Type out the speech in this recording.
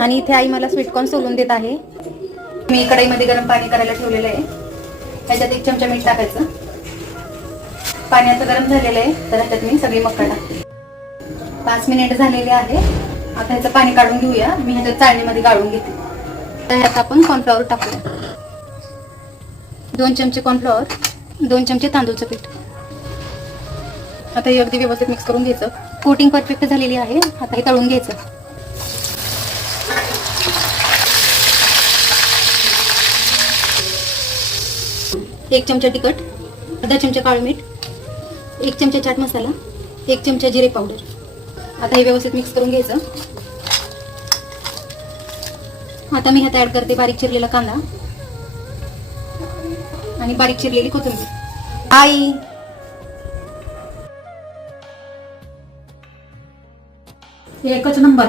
आणि इथे आई मला स्वीटकॉर्न सोलून देत आहे. मी कढईमध्ये गरम पाणी करायला ठेवलेलं आहे. ह्याच्यात 1 चमचा मीठ टाकायचं. पाणी आता गरम झालेलं आहे, तर ह्याच्यात मी सगळी मका टाकते. 5 मिनिट झालेले आहे. आता ह्याचं पाणी काढून घेऊया. मी ह्याच्यात चाळणीमध्ये गाळून घेते. तर ह्यात आपण कॉर्नफ्लॉवर टाकूया. 2 चमचे कॉर्नफ्लॉवर, 2 चमचे तांदूळचं पीठ. आता हे अगदी व्यवस्थित मिक्स करून घ्यायचं. कोटिंग परफेक्ट झालेली आहे. आता हे तळून घ्यायचं. एक चमचा तिखट, अर्धा चमचा काळं मीठ, 1 चमचा चाट मसाला, 1 चमचा जिरे पावडर. आता हे व्यवस्थित मिक्स करून घ्यायचं. आता मी ह्यात ऍड करते बारीक चिरलेला कांदा आणि बारीक चिरलेली कोथिंबीर. आई एकच नंबर.